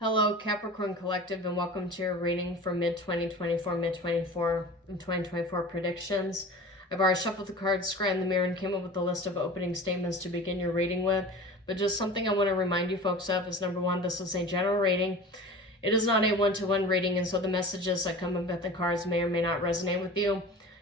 Hello, Capricorn Collective, and welcome to your reading for mid-2024 predictions. I've already shuffled the cards, scanned the mirror, and came up with a list of opening statements to begin your reading with. But just something I want to remind you folks of is, number one, this is a general reading. It is not a one-to-one reading, and so the messages that come up with the cards may or may not resonate with you.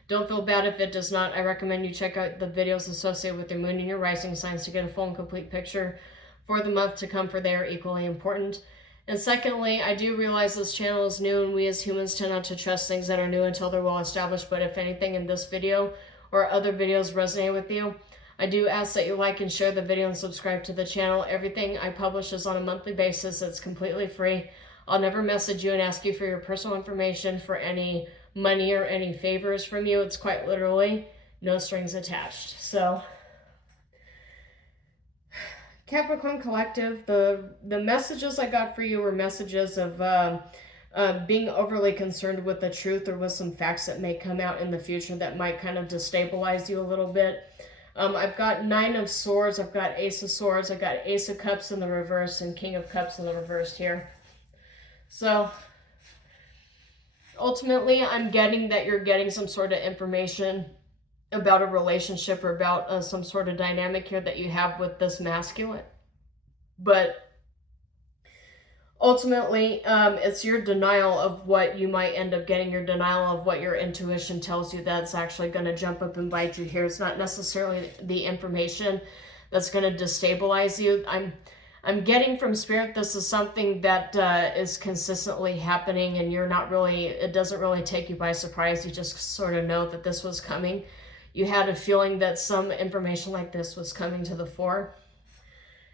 Don't feel bad if it does not. I recommend you check out the videos associated with your moon and your rising signs to get a full and complete picture for the month to come, for they are equally important. And secondly, I do realize this channel is new and we as humans tend not to trust things that are new until they're well established. But if anything in this video or other videos resonate with you, I do ask that you like and share the video and subscribe to the channel. Everything I publish is on a monthly basis. It's completely free. I'll never message you and ask you for your personal information for any money or any favors from you. It's quite literally no strings attached. So Capricorn Collective, the messages I got for you were messages of being overly concerned with the truth or with some facts that may come out in the future that might kind of destabilize you a little bit. I've got Nine of Swords, I've got Ace of Swords, I've got Ace of Cups in the reverse and King of Cups in the reverse here. So ultimately, I'm getting that you're getting some sort of information about a relationship or about some sort of dynamic here that you have with this masculine. But ultimately, it's your denial of what you might end up getting, your denial of what your intuition tells you that's actually going to jump up and bite you here. It's not necessarily the information that's going to destabilize you. I'm getting from Spirit this is something that is consistently happening, and you're not really, it doesn't really take you by surprise. You just sort of know that this was coming. You had a feeling that some information like this was coming to the fore.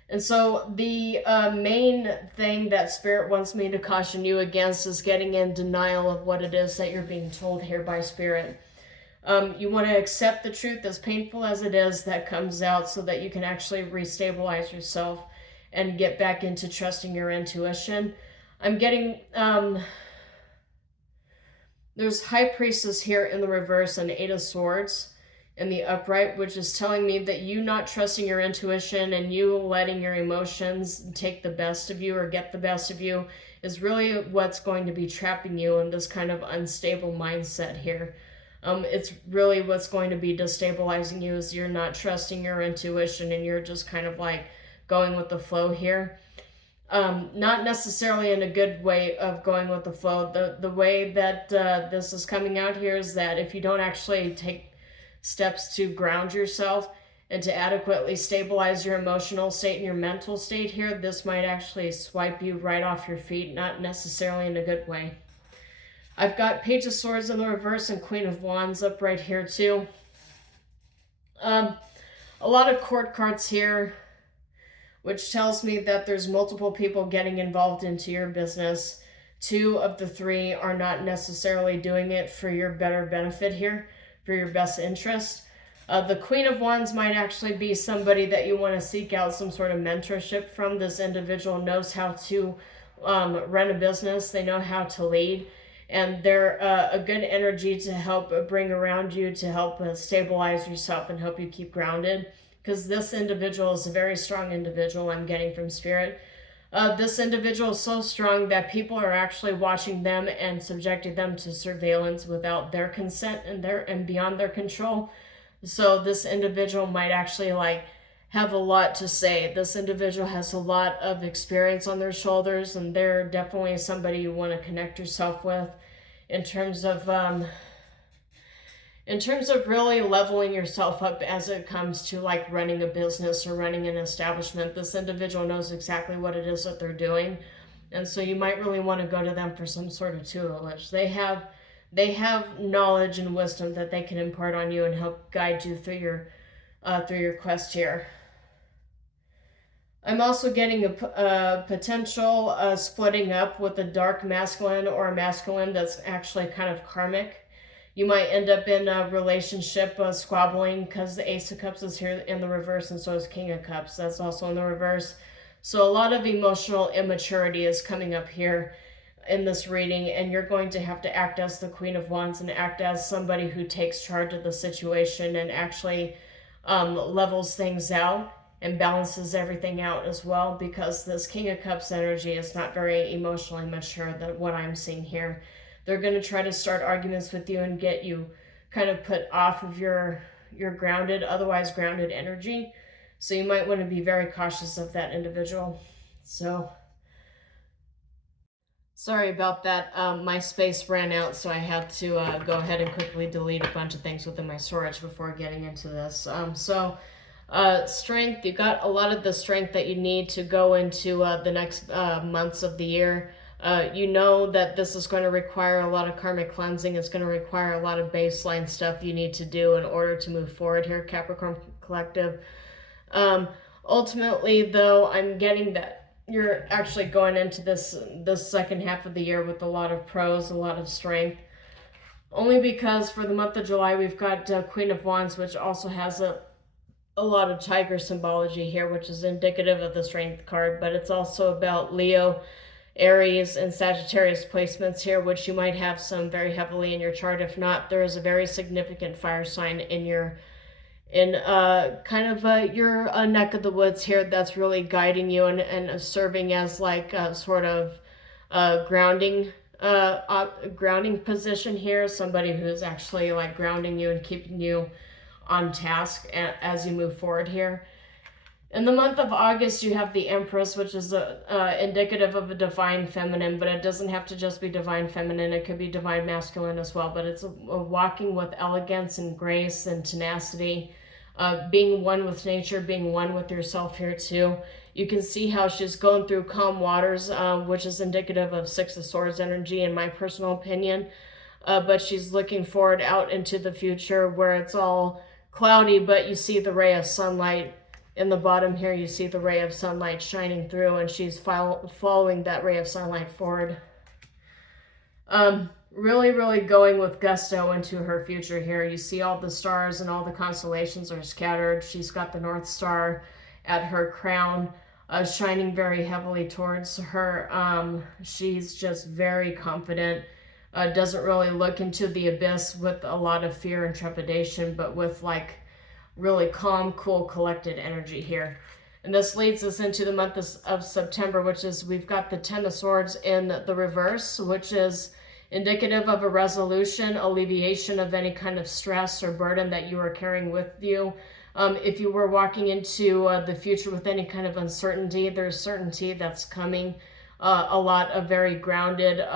And so the main thing that Spirit wants me to caution you against is getting in denial of what it is that you're being told here by Spirit. You want to accept the truth, as painful as it is, that comes out, so that you can actually restabilize yourself and get back into trusting your intuition. I'm getting, there's High Priestess here in the reverse and Eight of Swords in the upright, which is telling me that you not trusting your intuition and you letting your emotions take the best of you or get the best of you is really what's going to be trapping you in this kind of unstable mindset here. It's really what's going to be destabilizing you is you're not trusting your intuition and you're just kind of like going with the flow here. Not necessarily in a good way of going with the flow. The way that this is coming out here is that if you don't actually take steps to ground yourself and to adequately stabilize your emotional state and your mental state here, this might actually swipe you right off your feet, not necessarily in a good way. I've got Page of Swords in the reverse and Queen of Wands up right here too. A lot of court cards here, which tells me that there's multiple people getting involved into your business. Two of the three are not necessarily doing it for your better benefit here, for your best interest. The Queen of Wands might actually be somebody that you want to seek out some sort of mentorship from. This individual knows how to run a business. They know how to lead. And they're a good energy to help bring around you, to help stabilize yourself and help you keep grounded. Because this individual is a very strong individual I'm getting from Spirit. This individual is so strong that people are actually watching them and subjecting them to surveillance without their consent and beyond their control. So this individual might actually have a lot to say. This individual has a lot of experience on their shoulders, and they're definitely somebody you want to connect yourself with in terms of really leveling yourself up as it comes to like running a business or running an establishment. This individual knows exactly what it is that they're doing. And so you might really want to go to them for some sort of tutelage. They have knowledge and wisdom that they can impart on you and help guide you through your quest here. I'm also getting a potential splitting up with a dark masculine or a masculine that's actually kind of karmic. You might end up in a relationship squabbling because the Ace of Cups is here in the reverse and so is King of Cups. That's also in the reverse. So a lot of emotional immaturity is coming up here in this reading, and you're going to have to act as the Queen of Wands and act as somebody who takes charge of the situation and actually levels things out and balances everything out as well, because this King of Cups energy is not very emotionally mature, than what I'm seeing here. They're going to try to start arguments with you and get you kind of put off of your grounded, otherwise grounded energy. So you might want to be very cautious of that individual. So sorry about that. My space ran out, so I had to go ahead and quickly delete a bunch of things within my storage before getting into this. Strength, you got a lot of the strength that you need to go into the next months of the year. You know that this is going to require a lot of karmic cleansing. It's going to require a lot of baseline stuff you need to do in order to move forward here, Capricorn Collective. Ultimately, though, I'm getting that you're actually going into this second half of the year with a lot of pros, a lot of strength. Only because for the month of July, we've got Queen of Wands, which also has a lot of tiger symbology here, which is indicative of the strength card, but it's also about Leo, Aries, and Sagittarius placements here, which you might have some very heavily in your chart. If not, there is a very significant fire sign in your your neck of the woods here that's really guiding you and serving as like a sort of grounding position here. Somebody who's actually like grounding you and keeping you on task as you move forward here. In the month of August, you have the Empress, which is indicative of a divine feminine, but it doesn't have to just be divine feminine. It could be divine masculine as well, but it's a walking with elegance and grace and tenacity, being one with nature, being one with yourself here too. You can see how she's going through calm waters, which is indicative of Six of Swords energy, in my personal opinion. But she's looking forward out into the future where it's all cloudy, but you see the ray of sunlight. In the bottom here, you see the ray of sunlight shining through, and she's following that ray of sunlight forward. Really going with gusto into her future here. You see all the stars and all the constellations are scattered. She's got the North Star at her crown, shining very heavily towards her. She's just very confident. Doesn't really look into the abyss with a lot of fear and trepidation, but with like really calm, cool, collected energy here. And this leads us into the month of September, which is, we've got the Ten of Swords in the reverse, which is indicative of a resolution, alleviation of any kind of stress or burden that you are carrying with you. If you were walking into the future with any kind of uncertainty, there's certainty that's coming. A lot of very grounded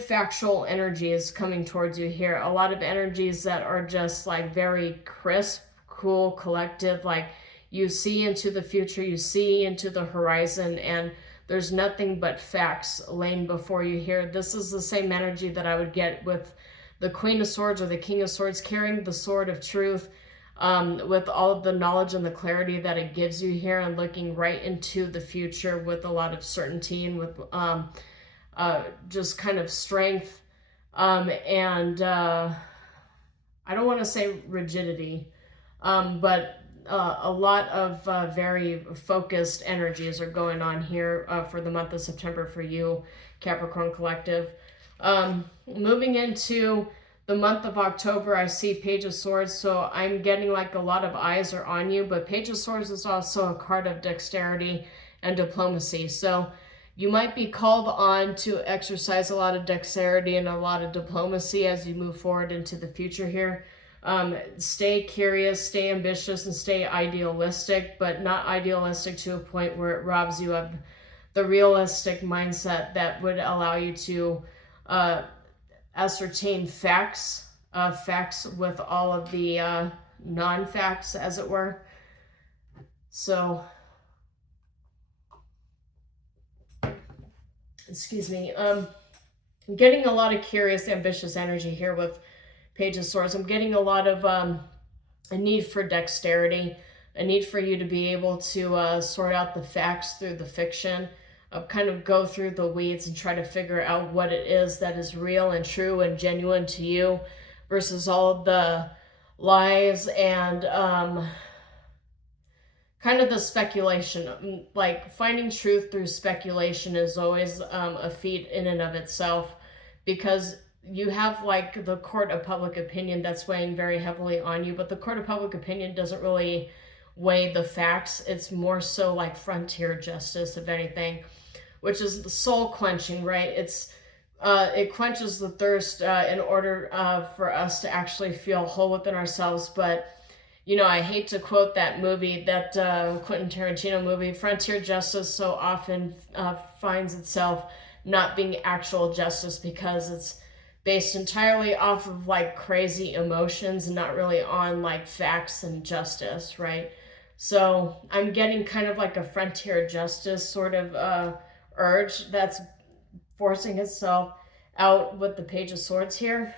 factual energies coming towards you here. A lot of energies that are just like very crisp, cool, collective. Like you see into the future, you see into the horizon, and there's nothing but facts laying before you here. This is the same energy that I would get with the Queen of Swords or the King of Swords, carrying the sword of truth, with all of the knowledge and the clarity that it gives you here, and looking right into the future with a lot of certainty and with just kind of strength, and I don't want to say rigidity, but a lot of very focused energies are going on here for the month of September for you, Capricorn Collective. Moving into the month of October, I see Page of Swords, so I'm getting like a lot of eyes are on you, but Page of Swords is also a card of dexterity and diplomacy. So you might be called on to exercise a lot of dexterity and a lot of diplomacy as you move forward into the future here. Stay curious, stay ambitious, and stay idealistic, but not idealistic to a point where it robs you of the realistic mindset that would allow you to ascertain facts with all of the non-facts, as it were. So, excuse me, I'm getting a lot of curious, ambitious energy here with Page of Swords. I'm getting a lot of a need for dexterity, a need for you to be able to sort out the facts through the fiction, kind of go through the weeds and try to figure out what it is that is real and true and genuine to you versus all of the lies and kind of the speculation. Like finding truth through speculation is always a feat in and of itself, because you have like the court of public opinion that's weighing very heavily on you, but the court of public opinion doesn't really weigh the facts. It's more so like frontier justice, if anything, which is the soul quenching, right? It quenches the thirst in order for us to actually feel whole within ourselves. But you know, I hate to quote that movie, that Quentin Tarantino movie, frontier justice so often finds itself not being actual justice because it's based entirely off of like crazy emotions and not really on like facts and justice, right? So I'm getting kind of like a frontier justice sort of urge that's forcing itself out with the Page of Swords here.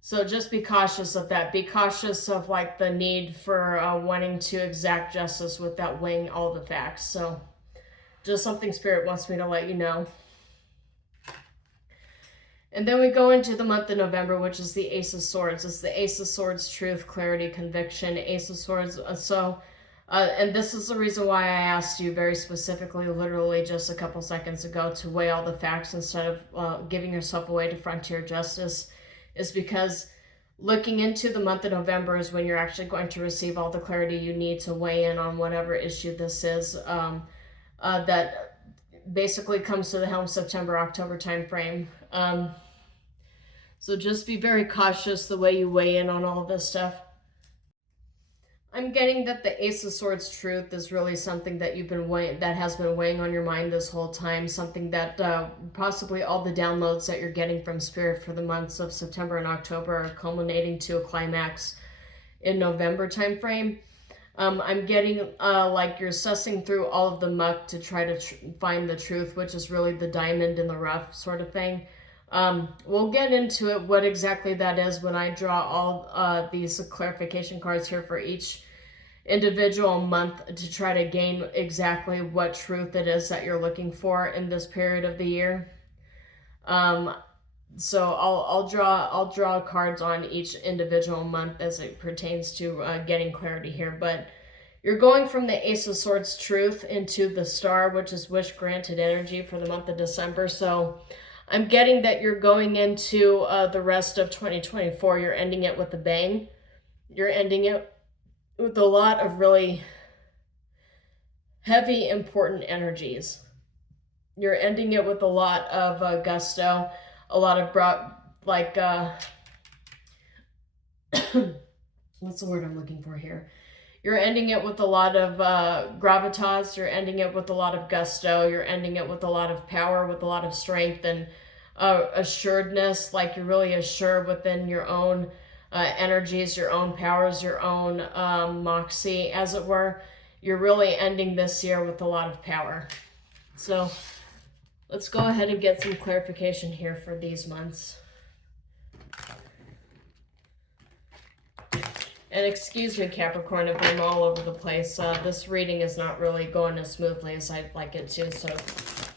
So just be cautious of that. Be cautious of like the need for wanting to exact justice without weighing all the facts. So just something Spirit wants me to let you know. And then we go into the month of November, which is the Ace of Swords. It's the Ace of Swords, truth, clarity, conviction, Ace of Swords. And this is the reason why I asked you very specifically, literally just a couple seconds ago, to weigh all the facts instead of giving yourself away to frontier justice, is because looking into the month of November is when you're actually going to receive all the clarity you need to weigh in on whatever issue this is that basically comes to the helm September, October timeframe. So just be very cautious the way you weigh in on all of this stuff. I'm getting that the Ace of Swords truth is really something that that has been weighing on your mind this whole time. Something that possibly all the downloads that you're getting from Spirit for the months of September and October are culminating to a climax in November timeframe. I'm getting like you're sussing through all of the muck to try to find the truth, which is really the diamond in the rough sort of thing. We'll get into it, what exactly that is, when I draw all these clarification cards here for each individual month to try to gain exactly what truth it is that you're looking for in this period of the year. So I'll draw cards on each individual month as it pertains to getting clarity here. But you're going from the Ace of Swords truth into the Star, which is wish granted energy for the month of December. So I'm getting that you're going into the rest of 2024. You're ending it with a bang. You're ending it with a lot of really heavy, important energies. You're ending it with a lot of gusto, a lot of what's the word I'm looking for here? You're ending it with a lot of gravitas. You're ending it with a lot of gusto. You're ending it with a lot of power, with a lot of strength and assuredness. Like you're really assured within your own energies, your own powers, your own moxie, as it were. You're really ending this year with a lot of power. So let's go ahead and get some clarification here for these months. And excuse me, Capricorn, if I'm all over the place. This reading is not really going as smoothly as I'd like it to, so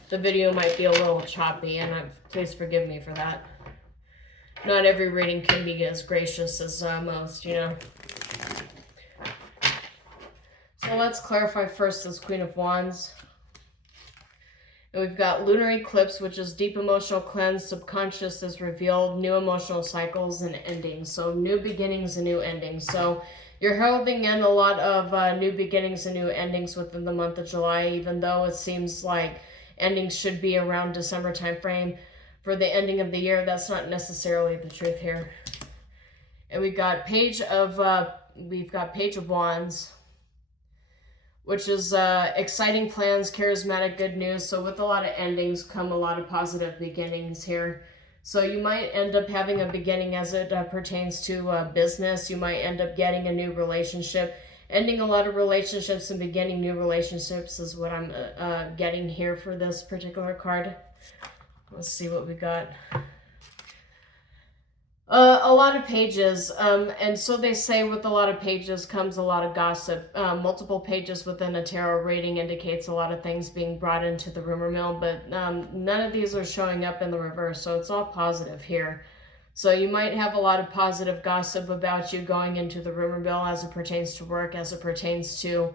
the video might be a little choppy, and please forgive me for that. Not every reading can be as gracious as most, you know. So let's clarify first this Queen of Wands. And we've got lunar eclipse, which is deep emotional cleanse, subconscious is revealed, new emotional cycles and endings. So new beginnings and new endings. So you're holding in a lot of new beginnings and new endings within the month of July, even though it seems like endings should be around December timeframe. For the ending of the year, that's not necessarily the truth here. And we've got Page of Wands, which is exciting plans, charismatic good news. So with a lot of endings come a lot of positive beginnings here. So you might end up having a beginning as it pertains to business. You might end up getting a new relationship. Ending a lot of relationships and beginning new relationships is what I'm getting here for this particular card. Let's see what we got. A lot of pages, and so they say with a lot of pages comes a lot of gossip. Multiple pages within a tarot reading indicates a lot of things being brought into the rumor mill, but none of these are showing up in the reverse, so it's all positive here. So you might have a lot of positive gossip about you going into the rumor mill as it pertains to work, as it pertains to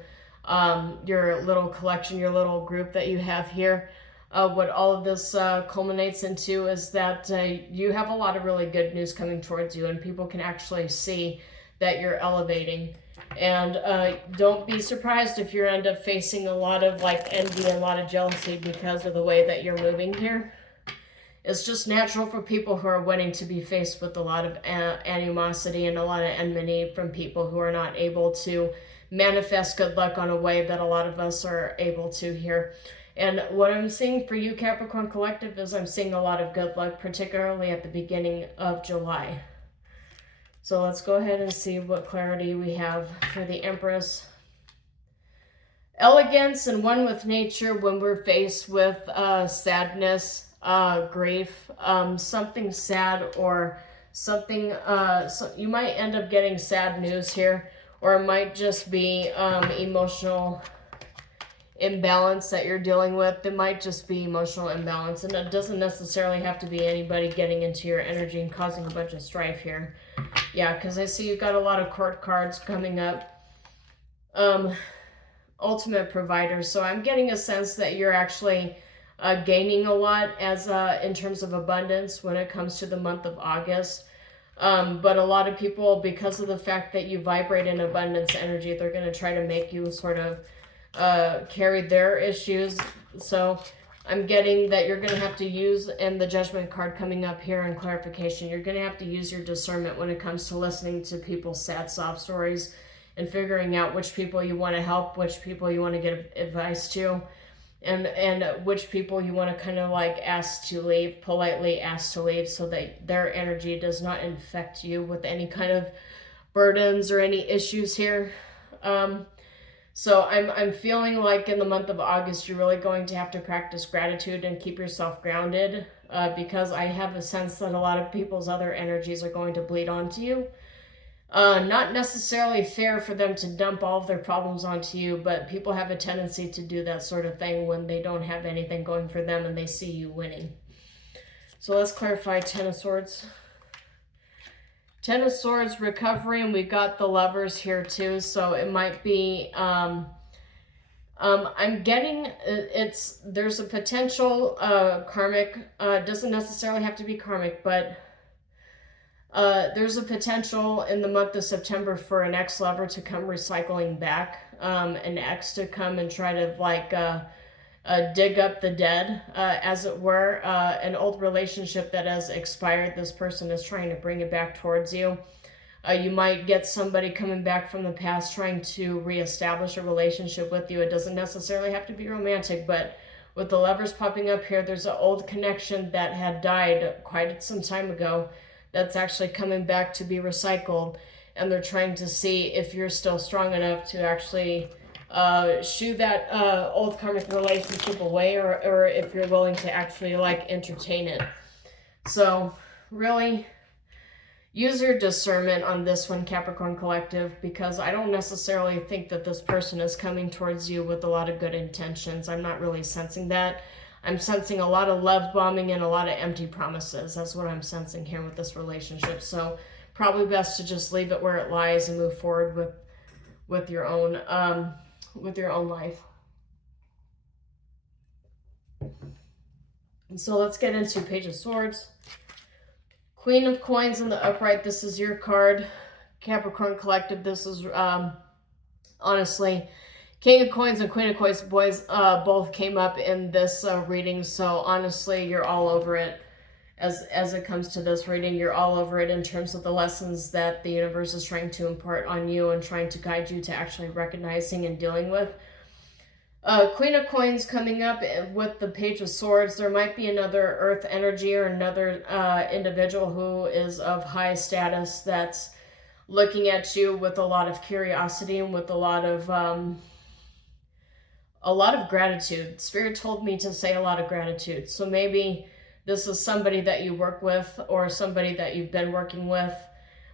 your little collection, your little group that you have here. what all of this culminates into is that you have a lot of really good news coming towards you, and people can actually see that you're elevating. And don't be surprised if you end up facing a lot of like envy and a lot of jealousy because of the way that you're moving here. It's just natural for people who are winning to be faced with a lot of animosity and a lot of enmity from people who are not able to manifest good luck on a way that a lot of us are able to here. And what I'm seeing for you, Capricorn Collective, is I'm seeing a lot of good luck, particularly at the beginning of July. So let's go ahead and see what clarity we have for the Empress. Elegance and one with nature when we're faced with sadness, grief, something sad, or something, so you might end up getting sad news here, or it might just be emotional imbalance that you're dealing with. It might just be emotional imbalance, and it doesn't necessarily have to be anybody getting into your energy and causing a bunch of strife here. Yeah, because I see you've got a lot of court cards coming up. Ultimate provider. So I'm getting a sense that you're actually gaining a lot as in terms of abundance when it comes to the month of August. But a lot of people, because of the fact that you vibrate in abundance energy, they're going to try to make you sort of carry their issues. So I'm getting that you're going to have to use, and the Judgment card coming up here in clarification, you're going to have to use your discernment when it comes to listening to people's sad sob stories and figuring out which people you want to help, which people you want to give advice to, and which people you want to kind of like ask to leave, politely ask to leave, so that their energy does not infect you with any kind of burdens or any issues here. So I'm feeling like in the month of August, you're really going to have to practice gratitude and keep yourself grounded, because I have a sense that a lot of people's other energies are going to bleed onto you. Not necessarily fair for them to dump all of their problems onto you, but people have a tendency to do that sort of thing when they don't have anything going for them and they see you winning. So let's clarify Ten of Swords. Ten of Swords, recovery, and we've got the Lovers here too, so it might be, I'm getting, there's a potential karmic, doesn't necessarily have to be karmic, but there's a potential in the month of September for an ex-lover to come recycling back, an ex to come and try to like dig up the dead, as it were, an old relationship that has expired. This person is trying to bring it back towards you. You might get somebody coming back from the past trying to reestablish a relationship with you. It doesn't necessarily have to be romantic, but with the Lovers popping up here, there's an old connection that had died quite some time ago that's actually coming back to be recycled, and they're trying to see if you're still strong enough to actually shoo that old karmic relationship away, or if you're willing to actually like entertain it. So really use your discernment on this one, Capricorn Collective, because I don't necessarily think that this person is coming towards you with a lot of good intentions. I'm not really sensing that. I'm sensing a lot of love bombing and a lot of empty promises. That's what I'm sensing here with this relationship. So probably best to just leave it where it lies and move forward with your own life. And so let's get into Page of Swords. Queen of Coins in the upright. This is your card, Capricorn Collective. This is honestly, King of Coins and Queen of Coins boys both came up in this reading, so honestly, you're all over it. As it comes to this reading, you're all over it in terms of the lessons that the universe is trying to impart on you and trying to guide you to actually recognizing and dealing with. Queen of Coins coming up with the Page of Swords. There might be another earth energy or another individual who is of high status that's looking at you with a lot of curiosity and with a lot of gratitude. Spirit told me to say a lot of gratitude. So maybe this is somebody that you work with, or somebody that you've been working with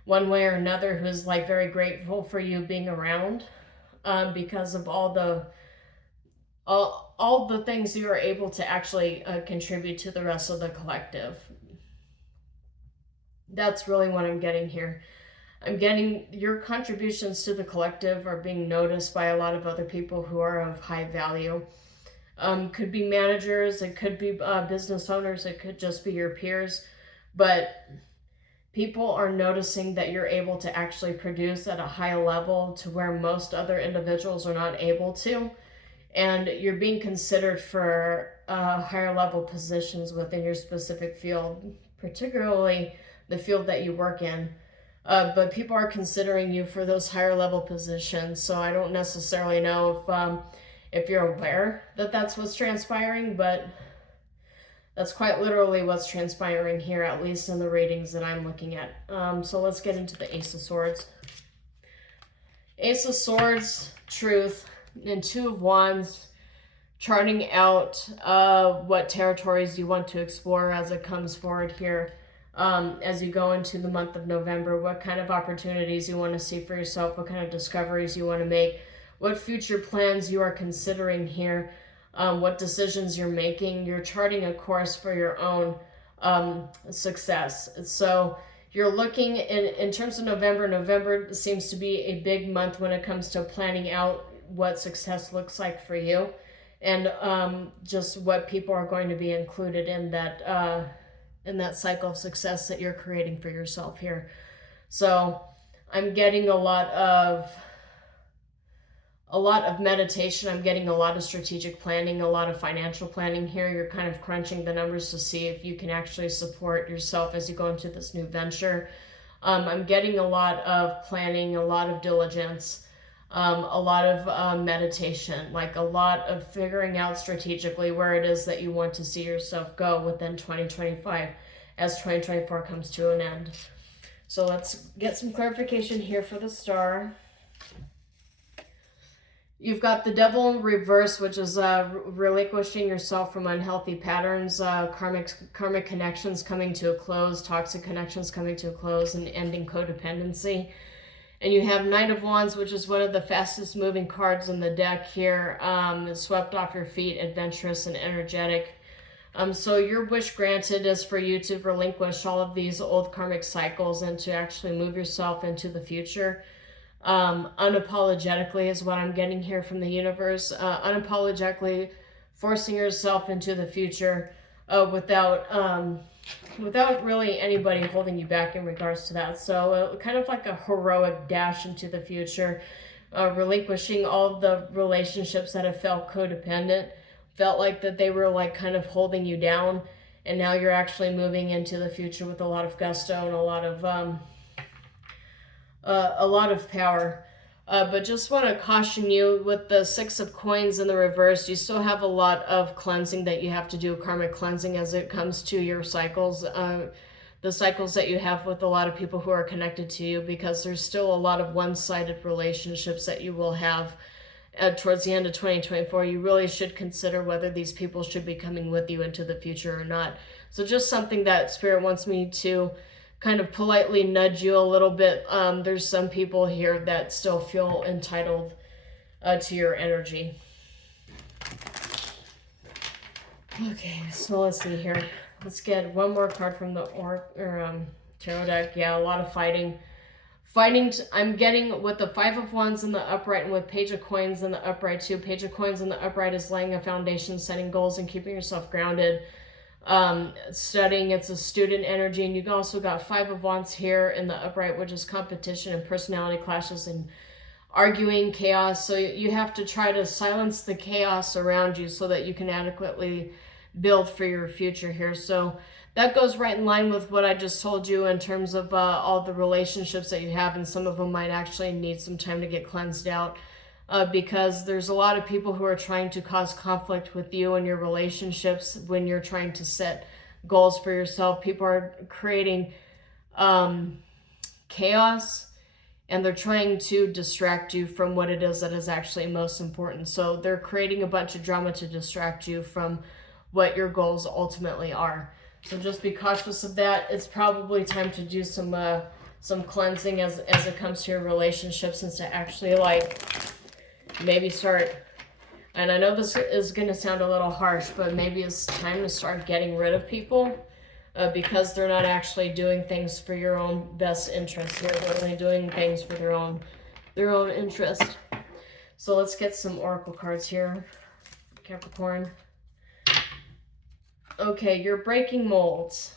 one way or another, who's like very grateful for you being around, because of all the things you are able to actually contribute to the rest of the collective. That's really what I'm getting here. I'm getting your contributions to the collective are being noticed by a lot of other people who are of high value. Could be managers, it could be business owners, it could just be your peers. But people are noticing that you're able to actually produce at a high level to where most other individuals are not able to. And you're being considered for higher level positions within your specific field, particularly the field that you work in. But people are considering you for those higher level positions. So I don't necessarily know if you're aware that that's what's transpiring, but that's quite literally what's transpiring here, at least in the readings that I'm looking at. So let's get into the Ace of Swords. Ace of Swords, truth, and Two of Wands, charting out what territories you want to explore as it comes forward here. As you go into the month of November, what kind of opportunities you want to see for yourself, what kind of discoveries you want to make, what future plans you are considering here, what decisions you're making. You're charting a course for your own success. So you're looking in terms of November. November seems to be a big month when it comes to planning out what success looks like for you, and just what people are going to be included in that cycle of success that you're creating for yourself here. So I'm getting a lot of meditation. I'm getting a lot of strategic planning, a lot of financial planning here. You're kind of crunching the numbers to see if you can actually support yourself as you go into this new venture. I'm getting a lot of planning, a lot of diligence, a lot of meditation, like a lot of figuring out strategically where it is that you want to see yourself go within 2025 as 2024 comes to an end. So let's get some clarification here for the star. You've got the Devil in reverse, which is relinquishing yourself from unhealthy patterns, karmic connections coming to a close, toxic connections coming to a close, and ending codependency. And you have Knight of Wands, which is one of the fastest moving cards in the deck here. Swept off your feet, adventurous and energetic. So your wish granted is for you to relinquish all of these old karmic cycles and to actually move yourself into the future. Unapologetically is what I'm getting here from the universe. Unapologetically forcing yourself into the future without really anybody holding you back in regards to that. So kind of like a heroic dash into the future, relinquishing all of the relationships that have felt codependent, felt like that they were like kind of holding you down, and now you're actually moving into the future with a lot of gusto and a lot of power. But just want to caution you with the Six of Coins in the reverse, you still have a lot of cleansing that you have to do, karmic cleansing, as it comes to your cycles, the cycles that you have with a lot of people who are connected to you, because there's still a lot of one-sided relationships that you will have towards the end of 2024. You really should consider whether these people should be coming with you into the future or not. So just something that Spirit wants me to kind of politely nudge you a little bit. There's some people here that still feel entitled to your energy. Okay, so let's see here. Let's get one more card from the tarot deck. Yeah, a lot of fighting. I'm getting with the Five of Wands in the upright and with Page of Coins in the upright too. Page of Coins in the upright is laying a foundation, setting goals, and keeping yourself grounded. Studying, it's a student energy. And you've also got Five of Wands here in the upright, which is competition and personality clashes and arguing, chaos. So you have to try to silence the chaos around you so that you can adequately build for your future here. So that goes right in line with what I just told you in terms of all the relationships that you have, and some of them might actually need some time to get cleansed out. Because there's a lot of people who are trying to cause conflict with you and your relationships when you're trying to set goals for yourself. People are creating chaos, and they're trying to distract you from what it is that is actually most important. So they're creating a bunch of drama to distract you from what your goals ultimately are. So just be cautious of that. It's probably time to do some cleansing as it comes to your relationships, and to actually maybe start, and I know this is going to sound a little harsh, but maybe it's time to start getting rid of people because they're not actually doing things for your own best interest here. They're only doing things for their own interest. So let's get some oracle cards here. Capricorn. Okay, you're breaking molds.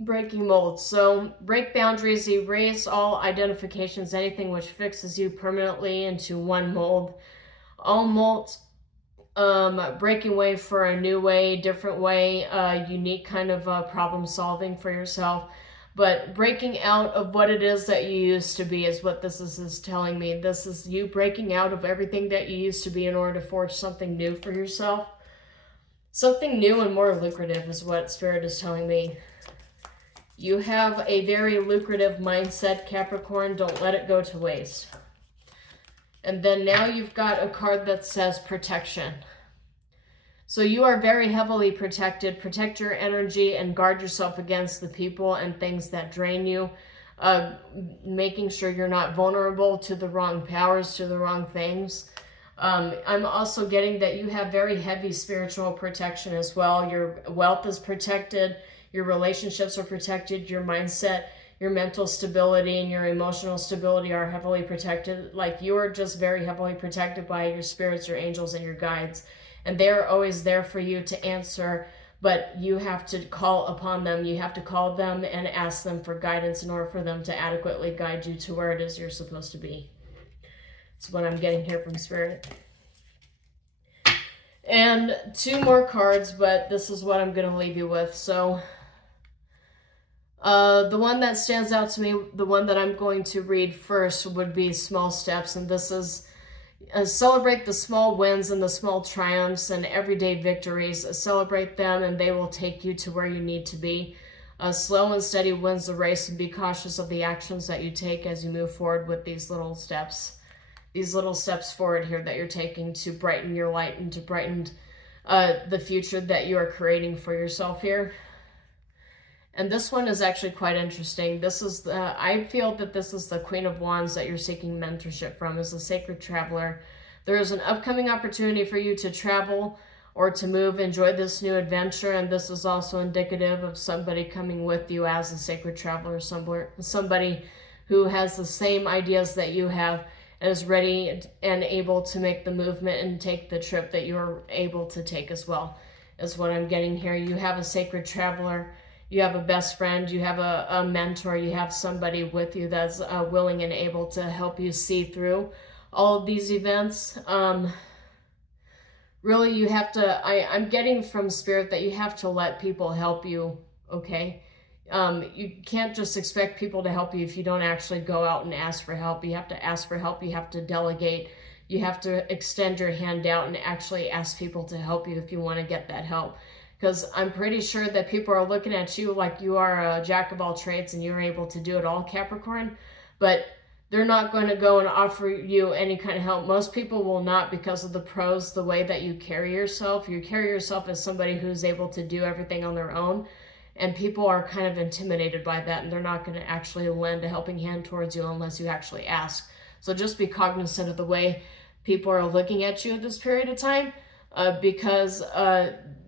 Breaking molds. So break boundaries, erase all identifications, anything which fixes you permanently into one mold. All molds, breaking way for a new way, different way, unique kind of problem solving for yourself. But breaking out of what it is that you used to be is what this is telling me. This is you breaking out of everything that you used to be in order to forge something new for yourself. Something new and more lucrative is what Spirit is telling me. You have a very lucrative mindset, Capricorn. Don't let it go to waste. And then now you've got a card that says protection. So you are very heavily protected. Protect your energy and guard yourself against the people and things that drain you. Making sure you're not vulnerable to the wrong powers, to the wrong things. I'm also getting that you have very heavy spiritual protection as well. Your wealth is protected. Your relationships are protected. Your mindset, your mental stability, and your emotional stability are heavily protected. Like you are just very heavily protected by your spirits, your angels, and your guides. And they're always there for you to answer, but you have to call upon them. You have to call them and ask them for guidance in order for them to adequately guide you to where it is you're supposed to be. That's what I'm getting here from Spirit. And 2 more cards, but this is what I'm going to leave you with. So the one that stands out to me, the one that I'm going to read first would be Small Steps. And this is celebrate the small wins and the small triumphs and everyday victories. Celebrate them and they will take you to where you need to be. Slow and steady wins the race, and be cautious of the actions that you take as you move forward with these little steps. These little steps forward here that you're taking to brighten your light and to brighten the future that you are creating for yourself here. And this one is actually quite interesting. This is I feel that this is the Queen of Wands that you're seeking mentorship from, is a sacred traveler. There is an upcoming opportunity for you to travel or to move, enjoy this new adventure. And this is also indicative of somebody coming with you as a sacred traveler, somebody who has the same ideas that you have and is ready and able to make the movement and take the trip that you're able to take as well, is what I'm getting here. You have a sacred traveler. You have a best friend, you have a mentor, you have somebody with you that's willing and able to help you see through all of these events. Really, you have to, I'm getting from Spirit that you have to let people help you, okay? You can't just expect people to help you if you don't actually go out and ask for help. You have to ask for help, you have to delegate, you have to extend your hand out and actually ask people to help you if you want to get that help. Because I'm pretty sure that people are looking at you like you are a jack of all trades and you're able to do it all, Capricorn. But they're not going to go and offer you any kind of help. Most people will not, because of the pros, the way that you carry yourself. You carry yourself as somebody who's able to do everything on their own. And people are kind of intimidated by that. And they're not going to actually lend a helping hand towards you unless you actually ask. So just be cognizant of the way people are looking at you at this period of time. Because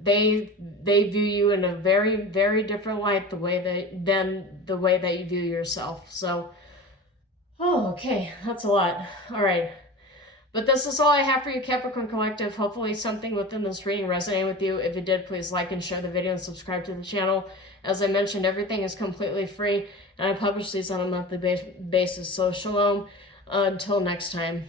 they view you in a very, very different light than the way that you view yourself. So, okay, that's a lot. All right. But this is all I have for you, Capricorn Collective. Hopefully something within this reading resonated with you. If it did, please like and share the video and subscribe to the channel. As I mentioned, everything is completely free, and I publish these on a monthly basis. So, shalom. Until next time.